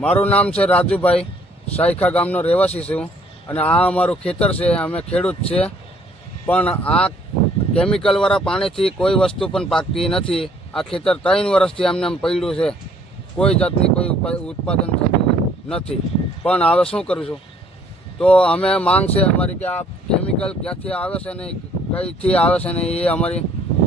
મારું નામ છે રાજુભાઈ. સાયખા ગામનો રહેવાસી છું અને આ અમારું ખેતર છે, અમે ખેડૂત છે. પણ આ કેમિકલવાળા પાણીથી કોઈ વસ્તુ પણ પાકતી નથી. આ ખેતર ત્રણ વર્ષથી અમને આમ પડ્યું છે. કોઈ જાતની કોઈ ઉત્પા- ઉત્પાદન થતું નથી. પણ હવે શું કરીશું તો અમે માંગ છે અમારી કે આ કેમિકલ ક્યાંથી આવે છે ને કઈથી આવે છે ને એ અમારી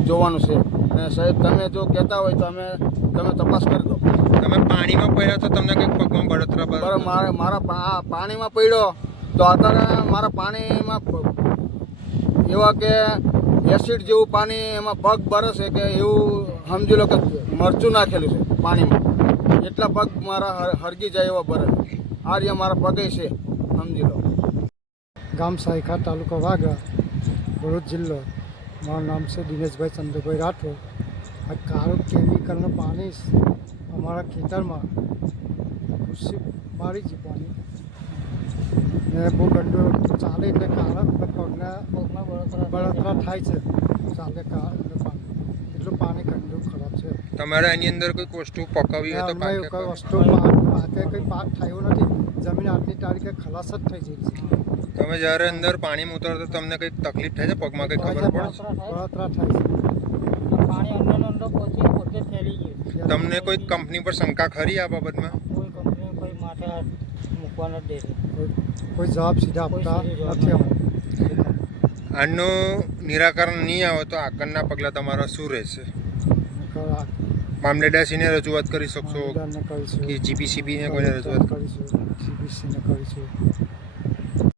જોવાનું છે. અને સાહેબ તમે જો કહેતા હોય તો અમે તમે તપાસ કરી દો તમે પાણીમાં પડ્યા તો તમને કંઈક પગમાં બળતરા બરાબર મારા મારા પા- પાણીમાં પડ્યો તો અત્યારે મારા પાણીમાં એવા કે એસિડ જેવું પાણી એમાં પગ બરસે કે એવું સમજી લો કે મરચું નાખેલું છે પાણીમાં. એટલા પગ મારા હર- હરગી જાય એવા બરે. આ રહ્યા મારા પગે છે સમજી લો. ગામ સાયખા તાલુકા વાઘા ભરૂચ જિલ્લો. મારું નામ છે દિનેશભાઈ ચંદ્રભાઈ રાઠોડ. આ કાળું કેમિકલનું પાણી અમારા ખેતરમાં ઘુસી મારી છે પાણી. ને બહુ ગંડો ચાલે એટલે કારક પગના પગના બળતરા થાય છે. ચાલે કાર એટલે પાણી. એટલું પાણી ગંદુ ખરાબ છે. તમારે એની અંદર કોઈ વસ્તુ પકાવી હોય તો પાકે કોઈ વસ્તુ પાકે કંઈ પાક થયો નથી. જમીન આજની તારીખે ખલાસ જ થઈ જાય છે. તમે જ્યારે અંદર પાણી ઉતરો તો તમને કંઈક તકલીફ થાય છે? પગમાં કંઈ ખબર પડે? છે? બળતરા થાય છે. પાણી અંદર અંદર પહોંચી પોતે ફેલી ગયું તમને કોઈ કંપની પર શંકા ખરી આ બાબતમાં? કોઈ કંપની કોઈ માથે હાથ મૂકવા કોઈ- કોઈ જવાબ સીધા આપતા નથી આનું નિરાકરણ નહીં આવે તો આગળના પગલાં તમારા શું રહેશે? મામલેદારશ્રીને રજૂઆત કરી શકશો કે જીપીસીબીને કોઈને રજૂઆત કરીશું જીબીસીને કરીશું